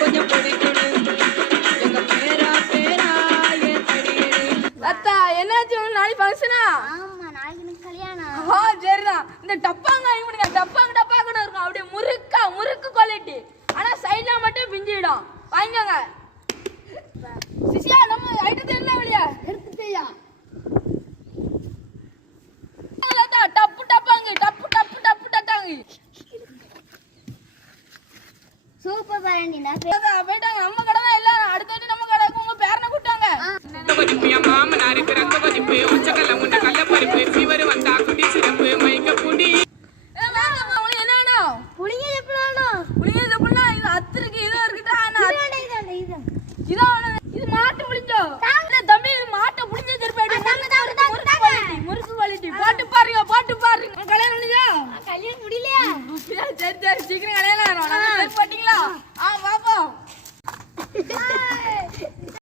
கொஞ்சம் பொடி கொடு எங்க பேரா பேரா ஏன் தெரியலே. அத்தா என்னாச்சு நாளைக்கு ஃபங்க்ஷனா? ஆமா நாளைக்கு கல்யாணம். சரிதான். இந்த டப்பாங்க இவனுங்க டப்பாங்க கூட இருக்கும் அப்படியே முறுக்கு குவாலிட்டி. ஆனா சைடுல மட்டும் பிஞ்சிடும். வாங்கிக்கோங்க. சிசியா நம்ம ஐட்டத்தை என்ன வெளியா எடுத்துட்டியா? டப்பு டப்பாங்க டப்பு டட்டாங்க. சூப்பர் பாரண்டினா போயிட்டாங்க. நம்ம கடை தான் எல்லாம். அடுத்த வாட்டி நம்ம கடை உங்க பேரனை கூட்டாங்க. மாமனாருக்கு ரத்த பதிப்பு உச்சக்கல்ல முன்ன கள்ள பறிப்பு ஃபீவர் வந்தா